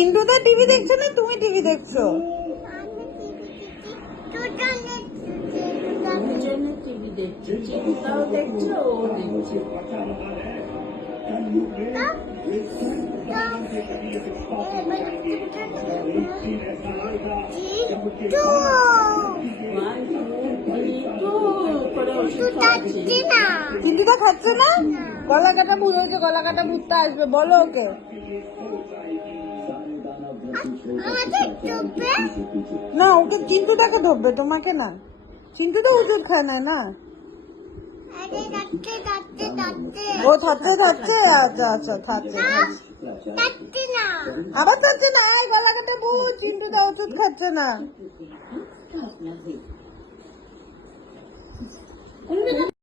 চিন্টু তো টিভি দেখছো না তুমি টিভি দেখছো? দুজনে টিভি দেখছে, চিন্তাও দেখছে, ও দেখছে। চিন্টুটা খাচ্ছে না? গলা কাটা ভুল হয়েছে, গলা কাটা ভুট্টা আসবে, বলো ওকে। না, ওকে চিন্টুটাকে ধরবে, তোমাকে না। চিন্টু তো ওষুধ খায় না। ও থাকছে থাকছে, আচ্ছা আচ্ছা থাকছে। আবার থাকছে না, গলা কাটা ভুল, চিন্টুটা ওষুধ খাচ্ছে না।